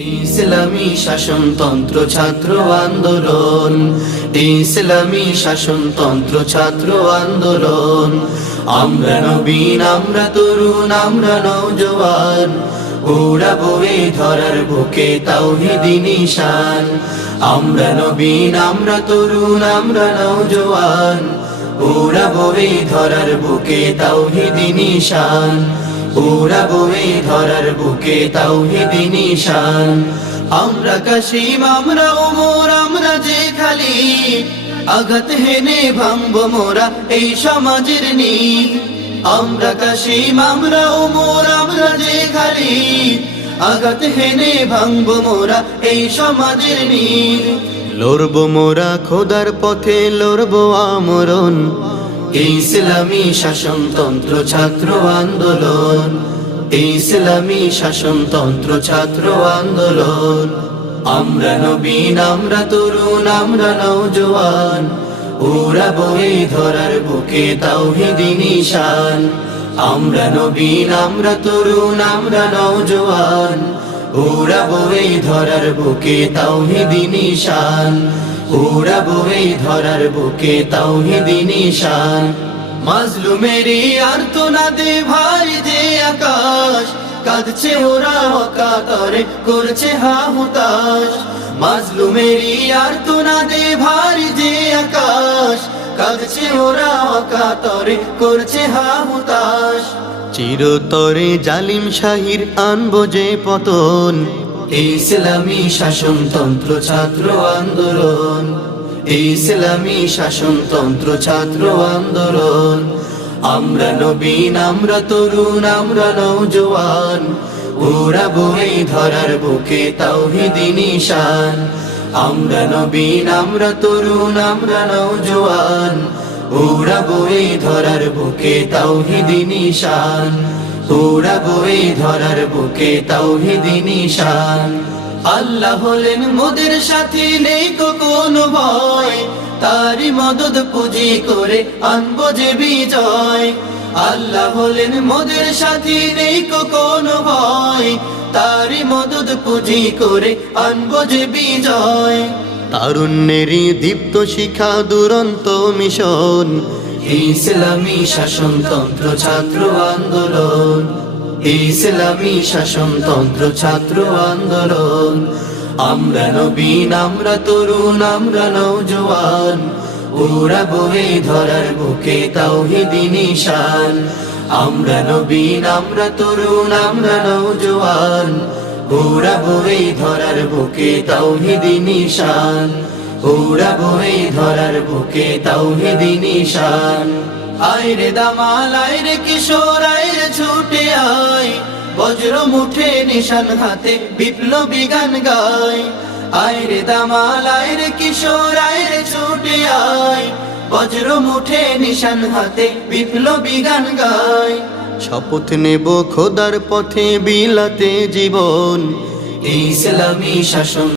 ইসলামী শাসনতন্ত্র ছাত্র আন্দোলন, ইসলামী শাসনতন্ত্র ছাত্র আন্দোলন। আমরা নবীন, আমরা তরুণ, আমরা নওজোয়ান, উড়াবো এই ধরার বুকে তাওহীদি নিশান। আমরা নবীন, আমরা তরুণ, আমরা নওজোয়ান, উড়াবো এই ধরার বুকে তাওহীদি নিশান। উড়াবো এই ধরার বুকে তাওহীদি নিশান। আমরা কাশিম, আমরা ওমর, আমরা যে খালি আঘাত হেনে ভাঙবো মোরা এই সমাজের নীড়। আমরা কাশিম, আমরা ওমর, আমরা যে খালি আঘাত হেনে ভাঙবো মোরা এই সমাজের নীড়। লড়বো মোরা খোদার পথে, লড়বো আমরণ, ইসলামী শাসনতন্ত্র ছাত্র আন্দোলন, ইসলামী শাসনতন্ত্র ছাত্র আন্দোলন। আমরা নবীন, আমরা তরুণ, আমরা নওজোয়ান, উড়াবো এই ধরার বুকে তাওহীদি নিশান। আমরা নবীন, আমরা তরুণ, আমরা নওজোয়ান, উড়াবো এই ধরার বুকে তাওহীদি নিশান। উড়াবো এই ধরার বুকে তাওহীদি নিশান। মাজলুমেরই আর্তনাদে ভারী যে আকাশ, কাঁদছে ওরা অকাতরে, করছে হাহুতাশ। মাজলুমেরই আর্তনাদে ভারী যে আকাশ, কাঁদছে ওরা অকাতরে, করছে হাহুতাশ। চিরতরে জালিম শাহির আনবো যে পতন, ইসলামী শাসনতন্ত্র ছাত্র আন্দোলন, ইসলামী শাসনতন্ত্র ছাত্র আন্দোলন। আমরা নবীন, আমরা তরুণ, আমরা নওজোয়ান, উড়াবো এই ধরার বুকে তাওহীদি নিশান। আমরা নবীন, আমরা তরুণ, আমরা নওজোয়ান, উড়াবো এই ধরার বুকে তাওহীদি নিশান। উড়াবো এই ধরার বুকে তাওহীদি নিশান। আল্লাহ হলেন মোদের সাথী, নেই কোনো ভয়, তারই মদদ পুঁজি করে আনবো যে বিজয়। আল্লাহ হলেন মোদের সাথী, নেই কোনো ভয়, তারই মদদ পুঁজি করে আনবো যে বিজয়। তারুণ্যেরই দীপ্ত শিখা দুরন্ত মিশন, ইসলামী শাসনতন্ত্র ছাত্র আন্দোলন, ইসলামী শাসনতন্ত্র ছাত্র আন্দোলন। আমরা নবীন, আমরা তরুণ, আমরা নওজোয়ান, উড়াবো এই ধরার বুকে তাওহীদি নিশান। আমরা নবীন, আমরা তরুণ, আমরা নওজোয়ান, উড়াবো এই ধরার বুকে তাওহীদি নিশান। উড়াবো এই ধরার বুকে তাওহীদি নিশান। আইরে দামাল, আইরে কিশোর, আইরে ছুটে আয়, বজ্র মুঠে নিশান হাতে বিপ্লবী গান গায়। আইরে দামাল, আইরে কিশোর, আইরে ছুটে আয়, বজ্র মুঠে নিশান হাতে বিপ্লবী গান গায়। শপথ নেব খোদার পথে বিলাতে জীবন, ইসলামী শাসন